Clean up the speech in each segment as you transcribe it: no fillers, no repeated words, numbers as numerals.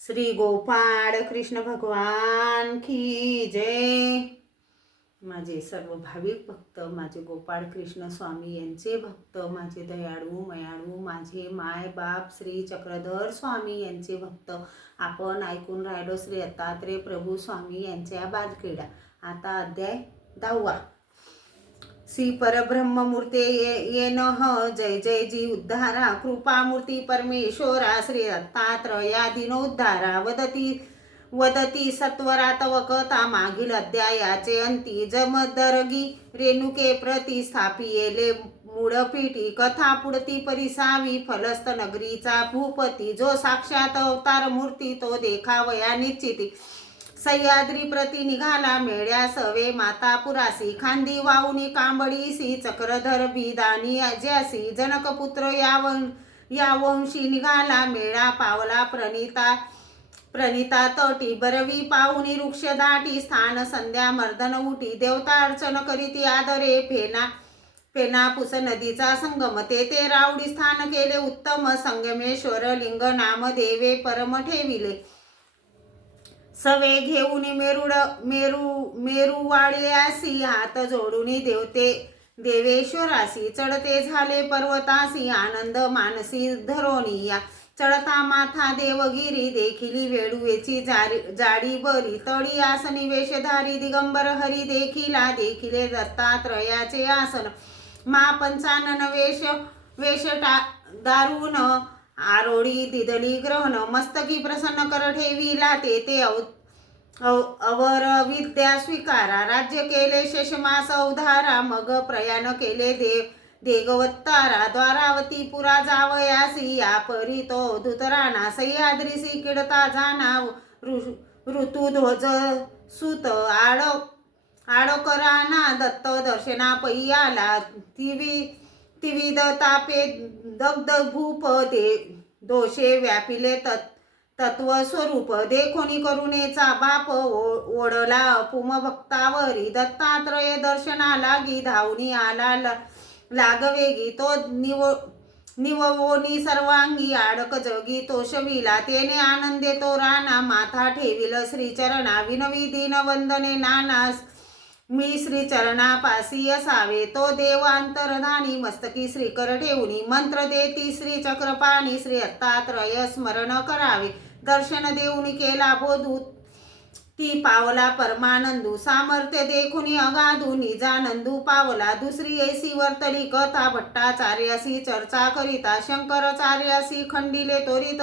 श्री गोपाळ कृष्ण भगवान की जय। माझे सर्व भाविक भक्त, माझे गोपाळ कृष्ण स्वामी यांचे भक्त, माझे दयाळू मयाळू माझे माय बाप श्री चक्रधर स्वामी यांचे भक्त, आपण ऐकून राहिलो श्री दत्तात्रेय प्रभू स्वामी यांच्या बालक्रीडा। आता अध्याय 10वा। श्री परब्रह्ममूर्ते ये नः, जय जय जी उद्धारा, कृपामूर्ती परमेश्वरा श्री दत्तात्रया दीनोद्धारा। वदती सत्वरा तव कथा, मागील अध्यायाचे अंती। जमदर्गी रेणुके प्रति स्थापियेले मूळपीठी, कथा पुढती परिसावी। फलस्त नगरीचा भूपती, जो साक्षात अवतार मूर्ती, तो देखावया निश्चिती। सह्याद्री प्रति निघाला मेळ्या सवे, माता पुरासी खांदी वाहुनी कांबडीसी। चक्रधर बिदानी ज्यासी, जनकपुत्र या वंशी निघाला मेळा। पावला प्रणिता तटी, बरवी पाहुनी वृक्ष दाटी। स्थान संध्या मर्दन उठी, देवता अर्चन करीती आदरे। फेनापूस नदीचा संगम, तेथे रावडी स्थान केले उत्तम। संगमेश्वर लिंग नाम देवे परम ठेविले। सवे घेऊन मेरुवाड्यासी, हात जोडून देवेश्वरासी। चढते झाले पर्वतासी, आनंद मानसी धरोनिया। चढता माथा देवगिरी, देखिली वेळुवेची जाडी बरी। तळी आसनी वेशधारी, दिगंबर हरी देखिले दत्तात्रयाचे आसन। महापंचानन वेश दारुण, आरोळी दिदली ग्रहण। मस्तकी प्रसन्न कर ठेविला, ते अवर विद्या स्वीकारा। राज्य केले शेषमास अवधारा, मग प्रयाण केले देगवत्तारा। द्वारावती पुरा जावयासी, या परी तो धुतराणा। सह्याद्रीसी किडता जाना, ऋतुध्वज सुत आडकराना। दत्त दर्शना पैयाला, त्रिविध तापे दग्ध भूप। दोषे व्यापिले तत्व स्वरूप, देखोनी करुणेचा बाप। ओढला अपुम भक्तावरी, दत्तात्रय दर्शना लागी। धावनी आला लागवेगी, तो निववोनी सर्वांगी। आडक जगी तोषविला, तेने आनंदे तो राणा। माथा ठेविल श्रीचरणा, विनवी दीन वंदने नाना। मी श्रीचरणापासी असावे, तो देव अंतर्धानी। मस्तकी श्रीकर ठेवूनी, मंत्र देती श्री चक्रपाणी। श्री दत्तात्रय स्मरण करावे, दर्शन देऊनी केला बोधू। ती पावला परमानंदू, सामर्थ्य देखुनी अगाधू। निजानंदू पावला, दुसरी ऐसी वर्तली कथा। भट्टाचार्यासी चर्चा करिता, शंकराचार्यासी खंडिले त्वरित।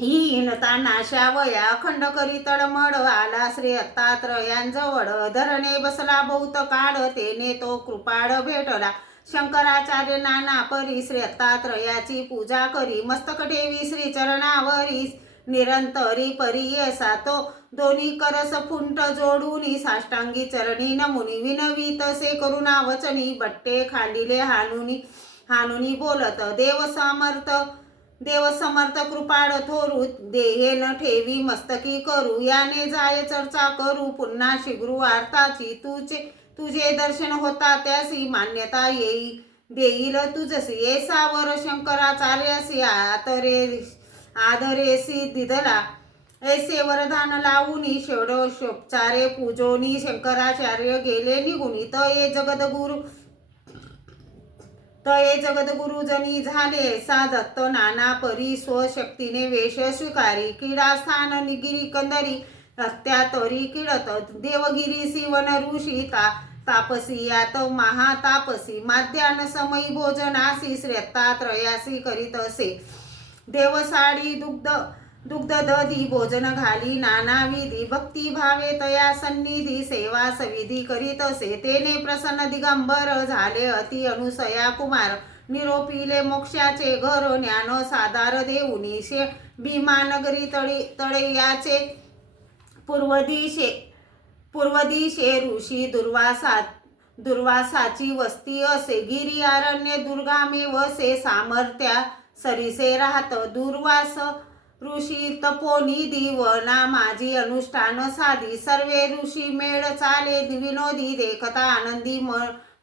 ही हीनता नाशावया, अखंड करी तळमळ। आला श्री दत्तात्रयांजवळ, धरणे बसला बहुत काळ। तेने तो कृपाळ भेटला, शंकराचार्य नाना परी। श्री दत्तात्रयाची पूजा करी, मस्तक ठेवी श्री चरणावरी। निरंतरी परियसा तो, दोन्ही करस फुंट जोडूनी। साष्टांगी चरणी नमुनी, विनवीत से करुणा वचनी। बट्टे खांडिले हानुनी बोलत, देव समर्थ कृपाळ थोरू। देहे न ठेवी मस्तकी करू, याने जाय चर्चा करू। पुन्हा शिगरू अर्थाची, तुझे दर्शन होता त्यासी। मान्यता देईल तुझसी, येसावर शंकराचार्यासी। आदरेसी दिदला, ऐसे वरदान लावूनी। षोडशोपचारे पूजोनी, शंकराचार्य गेले निघुनी। तये जगद्गुरुजनी झाले, सा दत्त नाना परी। स्वशक्तीने वेश स्वीकारी, क्रीडास्थान निगिरी कंदरी। हत्या तरी किडत देवगिरीसी वन ऋषी। तापसी यात महातापसी, माध्यान समयी भोजनासी। श्री दत्तात्रयासी करीत असे, देवसाडी दुग्ध दधी। भोजन घाली नाना विधी, भक्ती भावे तया सन्निधी। सेवा सविधी करीत असे, तेने प्रसन्न दिगंबर झाले। अति अनुसया कुमार, निरोपिले मोक्षाचे घर। ज्ञान साधार देऊनी, भीमानगरी तळयाचे। पूर्वदिशे ऋषी दुर्वासाची वस्ती असे। गिरी अरण्य दुर्गामे वसे, सामर्थ्या सरीसे राहत दुर्वास ऋषी। तपोनिधी वना माझी अनुष्ठान साधी। सर्वे ऋषी मेळ चाले विनोदी, देखता आनंदी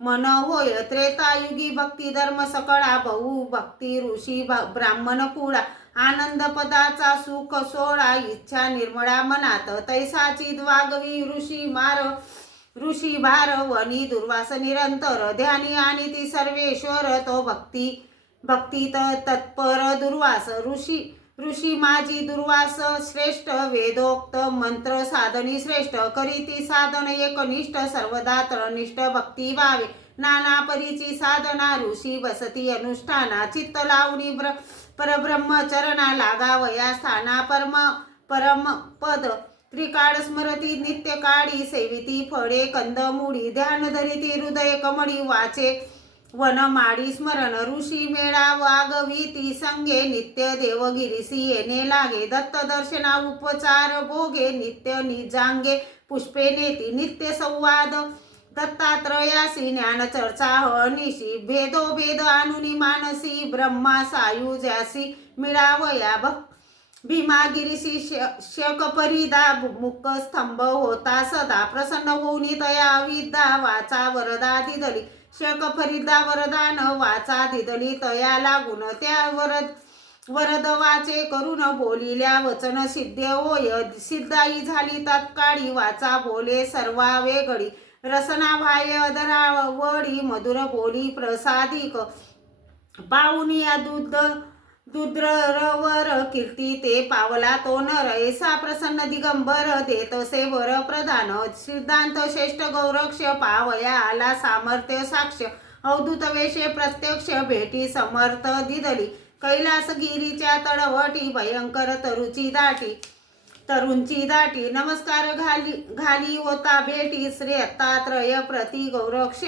मन होय। त्रेतायुगी भक्ती धर्म सकळा, बहु भक्ती ऋषी ब्राह्मण कुळा। आनंद आनंद पदाचा सुख सोडा इच्छा निर्मळा मनात तैसाची द्वागवी ऋषी भार वनी दुर्वास निरंतर ध्यानी आणि ती सर्वेश्वर तो भक्तीत तत्पर दुर्वास ऋषी माझी दुर्वास श्रेष्ठ वेदोक्त मंत्र साधनी श्रेष्ठ करीती साधन एकनिष्ठ सर्वदा तळनिष्ठ भक्ती भावे नाना परीची साधना ऋषी बसती अनुष्ठाना चित्त लावणी परब्रह्म चरणा लागावया स्थाना परम पद त्रिकाळ स्मरती नित्य काळी सेविती फळे कंदमुडी ध्यान धरिती हृदय कमळी वाचे वनमाडी स्मरण ऋषी मेळा वागविती संगे नित्य देवगिरीसी येणे लागे दत्त दर्शना उपचार भोगे नित्य निजांगे पुष्पे नेती नित्य संवाद दत्तात्रयासी ज्ञान चर्चा अनिशी भेदोभेद अनुनी मानसी ब्रह्मा सायुज्यासी मिळावया भीमागिरीशी शकपरिदा मुख स्तंभ होता सदा प्रसन्न होऊनी तया विद्या वाचा वरदा दिदली शकफरिदा वरदान वाचा दिदली तया लागून त्या वरद वाचे करून बोलिल्या वचन सिद्ध होय सिद्धाई झाली तात्काळी वाचा बोले सर्वा वेगळी रसना बाह्य दरावडी मधुर बोली प्रसादिक पाहुनिया दुद्रवर कीर्ती ते पावला तो नर ऐसा प्रसन्न दिगंबर देतसे वर प्रधान सिद्धांत श्रेष्ठ गौरक्ष पावया आला सामर्थ्य साक्ष अवधूत वेशे प्रत्यक्ष भेटी समर्थ दिदली कैलास गिरीच्या तळवटी भयंकर तरुंची दाटी नमस्कार घाली होता भेटी श्री दत्तात्रय प्रति गौरक्ष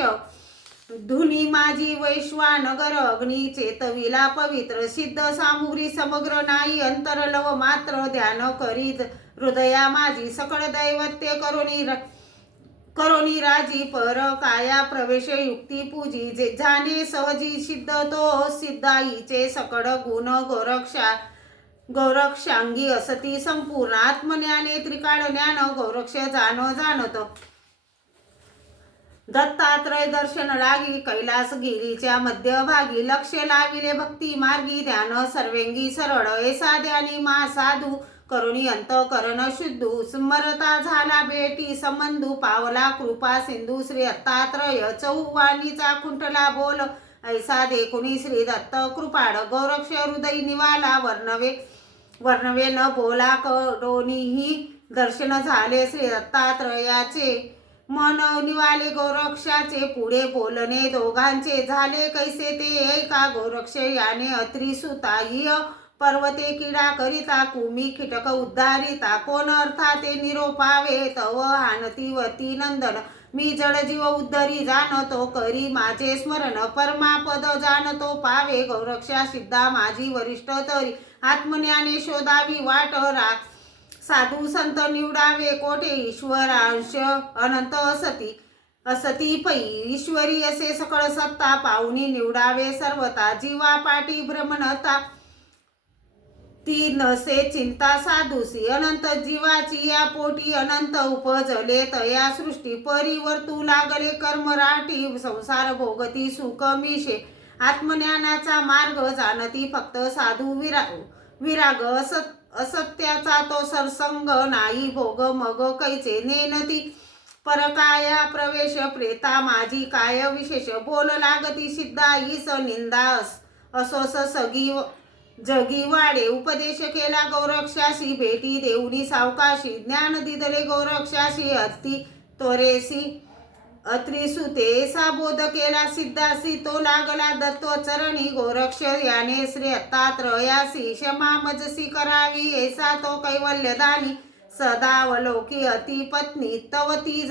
धुनी माझी वैश्वानगर अग्नी चेतविला पवित्र सिद्ध सामुग्री समग्र नाही अंतर लव मात्र ध्यान करीत हृदया माझी सकळ दैवत्य करोनी राजी पर काया प्रवेश युक्ती पूजी जे जाणे सहजी सिद्ध तो सिद्धाईचे सकळ गुण गौरक्षांगी असती संपूर्ण आत्मज्ञाने त्रिकाळ ज्ञान गौरक्ष जाणतो दत्तात्रय दर्शन लागी कैलास गिरीच्या मध्यभागी लक्ष लाविले भक्ती मार्गी ध्यान सर्वेंगी सरळ ऐसा ध्यानी मा साधू करुणी अंतकरण शुद्धू स्मरता झाला भेटी संबंधू पावला कृपा सिंधू श्री दत्तात्रय चौवाणीचा कुंठला बोल ऐसा देखुनी श्री दत्त कृपाळ गौरक्ष हृदय निवाला वर्णवे न बोला कडोनीही दर्शन झाले श्री दत्तात्रयाचे मन निवाले गौरक्षाचे पुढे बोलणे दोघांचे झाले कैसे ते ऐका गौरक्ष याने अत्रिसुताय पर्वते किडा करिता कुमी कीटक उद्धारिता कोण अर्थाते निरोपावे तव हानतीवती नंदन मी जडजीव उद्धरी जाणतो करी माझे स्मरण परमापद जाणतो पावे गौरक्षा सिद्धा माझी वरिष्ठ तरी आत्मज्ञाने शोधावी वाट साधू संत निवडावे कोठे ईश्वरांश अनंत असती पै ईश्वरी असे सकळ सत्ता पाहुणी निवडावे सर्वता जीवा पाठी भ्रमणता ती नसे चिंता साधूसी अनंत जीवाची या पोटी अनंत उपजले तया सृष्टी परिवर्तू लागले कर्मराठी संसार भोगती सुख मिशे आत्मज्ञानाचा मार्ग जाणती फक्त साधू विराग असत्याचा तो सरसंग नाही भोग मग कैचे नेनती परकाया प्रवेश प्रेता माझी काय विशेष बोल लागती सिद्धाईस निंदा असोस जगी वाडे उपदेश केला गौरक्षाशी भेटी देऊनी सावकाशी ज्ञान दिदले गौरक्षाशी अति तोरेसी अत्रिसुते सा बोध केला सिद्धासी तो लागला दत्त चरणी गौरक्ष याने श्री दत्तात्रयासी क्षमा मजसी करावी ऐसा तो कैवल्यदानी सदावलोकी अति पत्नी तवती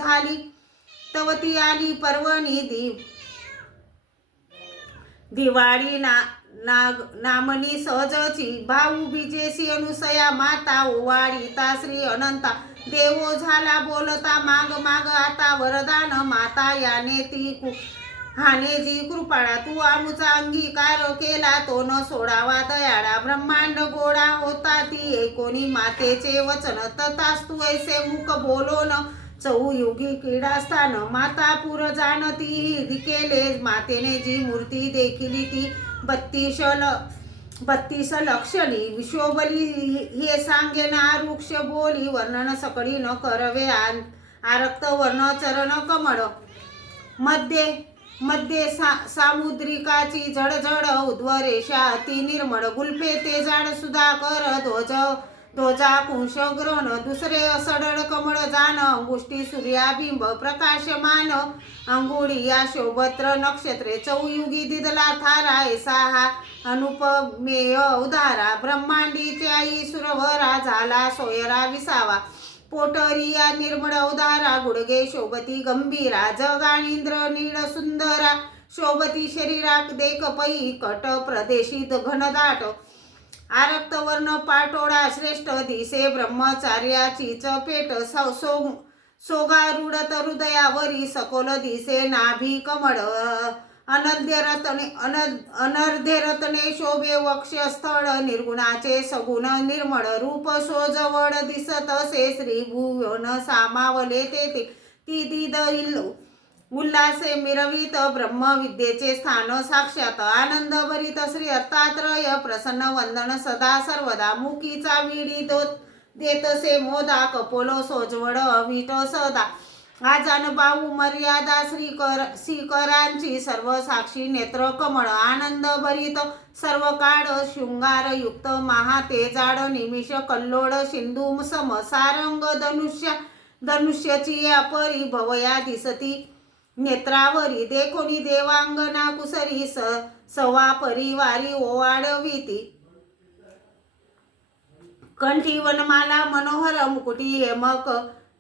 आली पर्वणी दिवाळी नामनी सहजची भाऊ बीजेसी अनुसया माता ओवाळीता श्री अनंता देवो झाला बोलता माग आता वरदान माता याने ती हाने जी कृपाळा तू आमुचा अंगीकार केला तो न सोडावा दयाळा ब्रह्मांड गोळा होता ती एकोणी मातेचे वचन तथास्तु ऐसे मुख बोलोन चौयुगी क्रीडास्थान माता पुर जाणती केले मातेने जी मूर्ती देखिली ती 32 लक्षणी विश्वबली हे सांगे ना वृक्ष बोली वर्णन सकळी न करवे आरक्त वर्ण चरण कमळ मध्ये मध्ये सामुद्रिकाची जडजड उद्वरेषा अति निर्मळ गुल्फे ते जाड सुधाकर ध्वजा कुंश ग्रहण दुसरे असडळ कमळ जान अंगुष्टी सूर्याबिंब प्रकाशमान अंगुळी शोभत्र नक्षत्रे चौयुगी दिदला थारा ऐसा हा अनुपमेय उदारा ब्रह्मांडीची आई सुरवरा झाला सोयरा विसावा पोटरिया निर्मळ उदारा गुडगे शोभती गंभीरा जगानिंद्र नीळ सुंदरा शोभती शरीराक देख पै कट प्रदेशित घनदाट आरक्त वर्ण पाटोळा श्रेष्ठ दिसे ब्रह्मचार्याची चपेट सोगारूढ हृदयावरी सकोल दिसे नाभी कमळ अनर्ध्य रत्ने शोभे वक्षस्थळ निर्गुणाचे सगुण निर्मळ रूप सोजवळ दिसत असे श्री भुवन सामावले तेथे ती उल्हासे मिरवित ब्रह्मविद्येचे स्थान साक्षात आनंद भरित श्री दत्तात्रय प्रसन्न वंदन सदा सर्वदा मुखीचा विडी देतसे मोदा कपोलो सोजवळ अविट सदा आजान बाहू मर्यादा श्रीकरांची सर्व साक्षी नेत्र कमळ आनंद भरित सर्व काळ शृंगार युक्त महाते जाड निमिष कल्लोळ सिंधू सम सारंग धनुष्यची अपरी भवया दिसती नेत्रावरी देखोनी देवांगना कुसरी सवा परिवारी ओवाळविती कंठी वनमाला मनोहर मुकुटी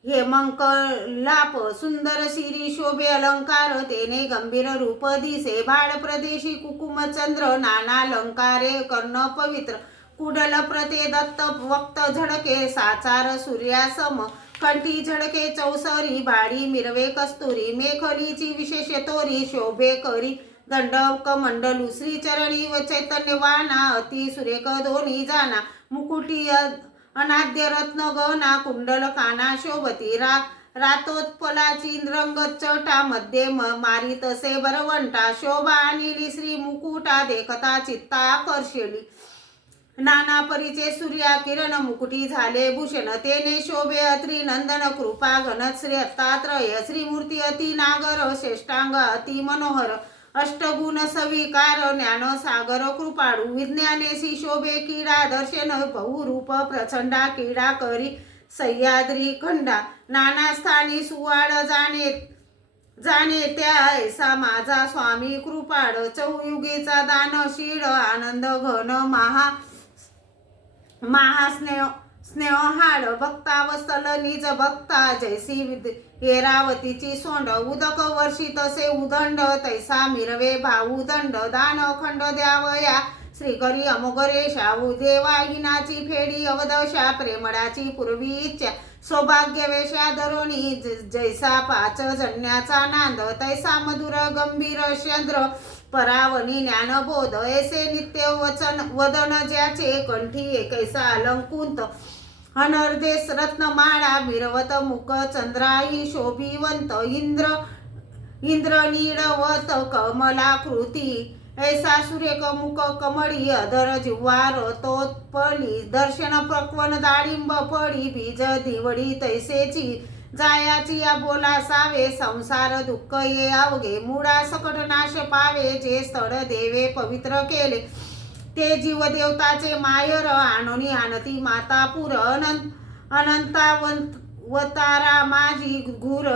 हेमंकलाप सुंदर शिरी शोभे अलंकार तेने गंभीर रूप दिसे भाड प्रदेशी कुकुमचंद्र नाना अलंकारे कर्ण पवित्र कुडल प्रते दत्त वक्त झडके साचार सूर्यासम कंठी झडके चौसरी भाडी मिरवे कस्तुरी मेखलीची विशेष तोरी शोभे करी दंडक मंडलू श्रीचरणी व चैतन्यवाना अति सुरेख दोन्ही जाना मुकुटी अनाद्य रत्न गहना कुंडल काना शोभती रातोत्पलाची रंगचटा मध्ये मारितसे बरवंटा शोभा आणिली श्री मुकुटा देखता चित्ता आकर्षली नाना परीचे सूर्या किरण मुकुटी झाले भूषण तेने शोभे अत्री नंदन कृपा घनत श्री दत्तात्रय श्रीमूर्ती अति नागर श्रेष्ठांग अति मनोहर अष्टगुण सविकार ज्ञान सागर कृपाळू विज्ञानेशी शोभे क्रीडा दर्शन बहुरूप प्रचंडा क्रीडा करी सह्याद्री खंडा नाना स्थानी सुवाड जाणे त्या ऐसा माझा स्वामी कृपाळ चौयुगीचा दानशील आनंद घन स्नेहाळ भक्ता वत्सल निज भक्ता जैसी ऐरावतीची सोंड उदक वर्षित असे उदंड तैसा मिरवे भाऊ दंड दान खंड द्यावया श्रीकरी अमोगरेशा देवाहिनाची फेडी अवदशा प्रेमळाची पूर्वी इच्छा सौभाग्य वेशा धरोणी जैसा पाच जन्याचा नांद तैसा मधुर गंभीर चंद्र परावनी ज्ञानबोध ऐसे नित्य वदन ज्याचे कंठी एकैसा अलंकुंत अनर्देश रत्नमाळा मिरवत मुख चंद्राही शोभिवंत इंद्र नीळवत कमलाकृती ऐसा सुरेख मुख कमळी अधर जिव्हार तोत्पली दर्शन प्रक्वन दाळिंब फळी बीज दिवडी तैसेची जायाची या बोला सावे संसार दुःख ये अवघे मुळा सकट नाश पावे जे स्थळ देवे पवित्र केले ते जीव देवताचे मायर आणोनी आणती मातापुर अनंतावतारा माझी घूर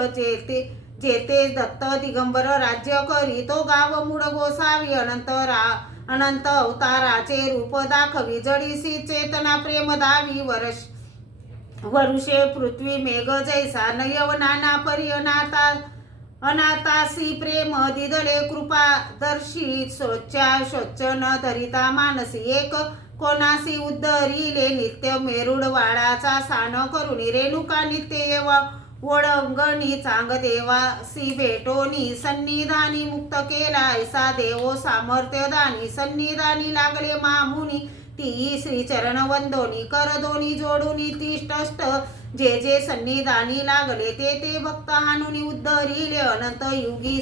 जेते दत्त दिगंबर राज्य करी तो गाव मूळ गोसावी अनंत अवताराचे रूप दाखवी जडीसी चेतना प्रेम दावी वरुषे पृथ्वी मेघ जैसा नयव नाना परी अनाथासी प्रेम दिदले कृपा दर्शी शोच्च न धरिता मानसी एक कोणासी उद्धरिले नित्य मेरुड वाडाचा सान करुणी रेणुका नित्य वडंगणी चांग देवासी भेटोनी सन्निधानी मुक्त केला ऐसा देवो सामर्थ्य दानी सन्निधानी लागले मामुनी ती श्रीचरण वंदोनी कर दोनी जोडूनी तिष्टष्ट जे जे सन्निधानी लागले ते भक्त हानुनी उद्धरिले अनंत युगी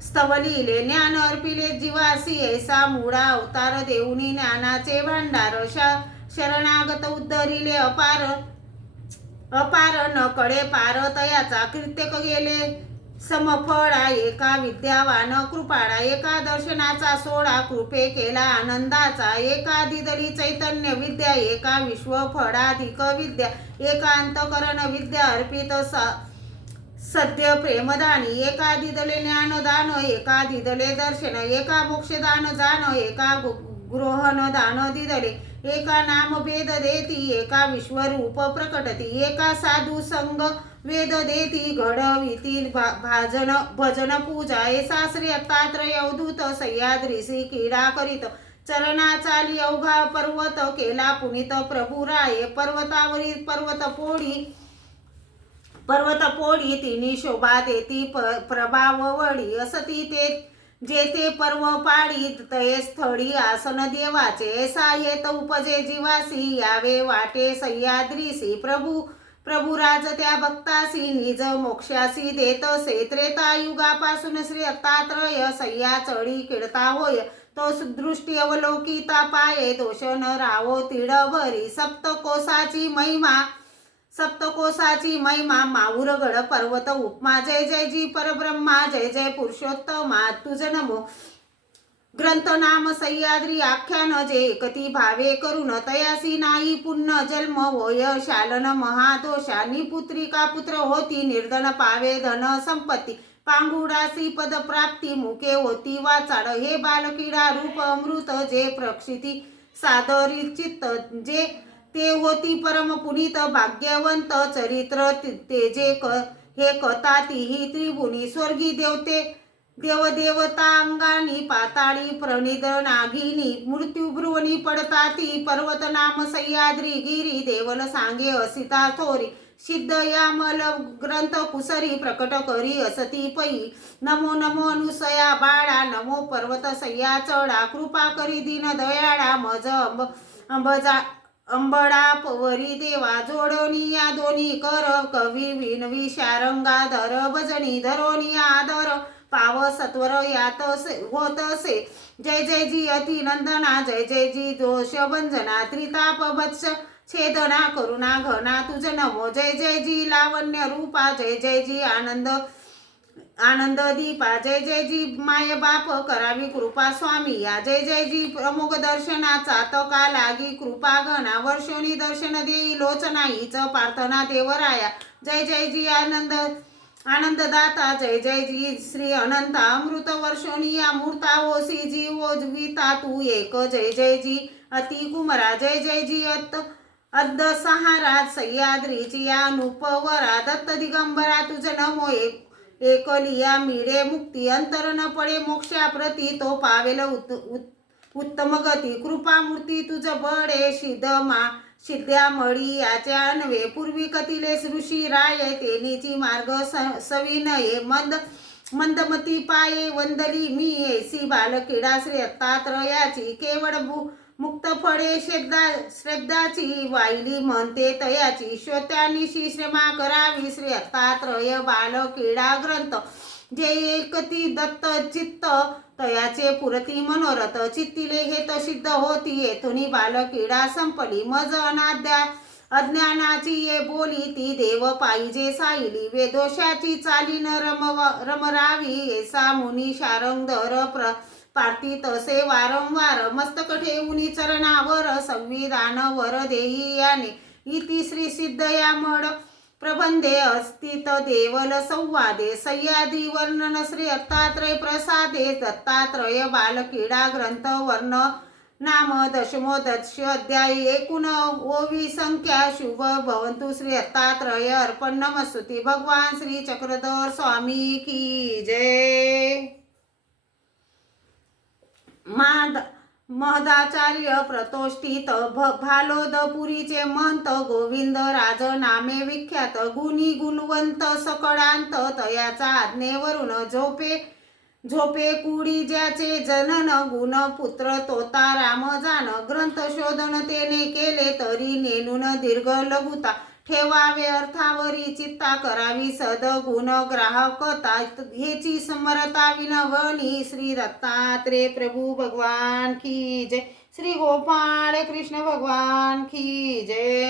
स्तवलिले ज्ञान अर्पिले जीवासी ऐसा मूळा अवतार देऊनी ज्ञानाचे भांडार शरणागत उद्धरिले अपार अपार न कडे पार तयाचा कीर्तक गेले समफळा एका विद्यावान कृपाळा एका दर्शनाचा सोळा कृपे केला आनंदाचा एका दिदली चैतन्य विद्या एका विश्व फळाधिक विद्या एका अंतकरण विद्या अर्पित सद्य प्रेमदानी एका दिदले ज्ञानदान एका दिदले दर्शन एका मोक्षदान जान एका गृहन दान दिदले एका नाम भेद देती एका विश्वरूप प्रकटती एका साधू संग वेद देती घडविती भाजन भजन पूजा ऐसा श्री दत्तात्रय अवधूत सह्याद्रीसी क्रीडा करीत चरणा चाली अवघा पर्वत केला पुनीत प्रभू राये पर्वतावरील पर्वत पोळी तिनी शोभा देती प्रभाव वळी असती ते जेथे पर्व पाळी तये स्थळी आसन देवाचे ऐसा येत उपजे जीवासी यावे वाटे सह्याद्रीसी प्रभू राज त्या भक्तासी निज मोक्षासी देतसे त्रेतायुगापासून श्री दत्तात्रय सह्या चढी किडता होय तो दृष्टी अवलोकिता पाये दोष न रावो तिडभरी सप्तकोसाची महिमा माऊरगड पर्वत उपमा जय जय जी परब्रह्मा जय जय पुरुषोत्तमा तुझ नमो ग्रंथ नाम सह्याद्री आख्यान जे एकती भावे करून तयासी नाही पुण्य जन्म होय शालन महादोषा निपुत्रिका पुत्र होती निर्धन पावे धन संपत्ती पांगुडासी पद प्राप्ती मुके होती वाचाड हे बालकीडा रूप अमृत जे प्रक्षिती सादरी चित्त जे ते होती परम पुनीत भाग्यवंत चरित्र ते जे हे कथा तीही त्रिभुनी स्वर्गी देवते देवदेवता अंगानी पाताळी प्रणिद नागिनी मृत्युभ्रुवनी पडता ती पर्वत नाम सह्याद्री गिरी देवल सांगे असिता थोरी सिद्ध यामल ग्रंथ कुसरी प्रकट करी असती पै नमो नमो अनुसया बाळा नमो पर्वत सह्या चढा कृपा करी दीन दयाळा मज अंबडा पवरी देवा जोडोनिया दोन्ही कर कवी विनवी शारंगाधर भजनी धरोनी आदर पाव सत्वर यात होतसे जय जय जी अतिनंदना जय जय जी दोष भंजना त्रिताप वत्स छेदना करुणा घना तुझ नमो जय जय जी लावण्य रूपा जय जय जी आनंद दीपा जय जय जी माय बाप करावी कृपा स्वामी या जय जय जी प्रमुख दर्शनाचा तका लागी कृपा घना वर्षोनी दर्शन देई लोचना हीच प्रार्थना देवराया जय जय जी आनंददाता जय जय जी श्री अनंता अमृत वर्षोनी या मूर्ता होसी जी ओजविता तू एक जय जय जी अति कुमरा जय जय जी अद्द सहारा सह्याद्रीची अनुपवरा दत्त दिगंबरा तुझ नमो एकलिया मिळे मुक्ती अंतर न पडे मोक्षा प्रती तो पावेल उत्तम गती कृपामूर्ती तुझ बडे सिद्ध्या मळी याच्या अन्वे पूर्वी कथिले ऋषी राय तेनीची मार्ग सविनये मंदमती पाये वंदली मी ऐसी बालकिडा श्री दत्तात्रयाची केवळ मुक्त फळे श्रद्धाची वाहिली म्हणते तयाची श्रोत्यानिशी श्रमा करावी श्री दत्तात्रय बालकिडा ग्रंथ जे एकती दत्त चित्त तयाचे पुरती मनोरथ चित्तिले हेत सिद्ध होती येथुनी बालकिडा संपली मज अनाद्या अज्ञानाची ये बोली ती देव पाहिजे साईली वेदोषाची चालीन रमरावी ऐसा मुनी शारंगधर पार्थी तसे वारंवार मस्तक ठेवून चरणावर संविधान वर देई याने इति श्री सिद्ध यामड प्रबंधे अस्तित देवल संवादे सह्याद्री वर्णन श्री दत्तात्रय प्रसादे दत्तात्रय बालकिडा ग्रंथ वर्ण नाम दशमोदश अध्याय एकूण ओवी संख्या शुभ भवंतु श्री दत्तात्रय अर्पण नमस्तुति भगवान श्री चक्रधर स्वामी की जय। महदाचार्य प्रतोष्ठित भालोदपुरीचे महंत गोविंद राज नामे विख्यात गुणी गुणवंत सकळांत तयाचा आज्ञेवरून झोपे कुडी ज्याचे जनन गुण पुत्र तोता राम जान ग्रंथ शोधन तेने केले तरी नेणून दीर्घ लघुता ठेवावे अर्थावरी चित्ता करावी सदगुण ग्राहकता हेची समरता विनवणी श्री दत्तात्रेय प्रभु भगवान की जय श्री गोपाळ कृष्ण भगवान की जय।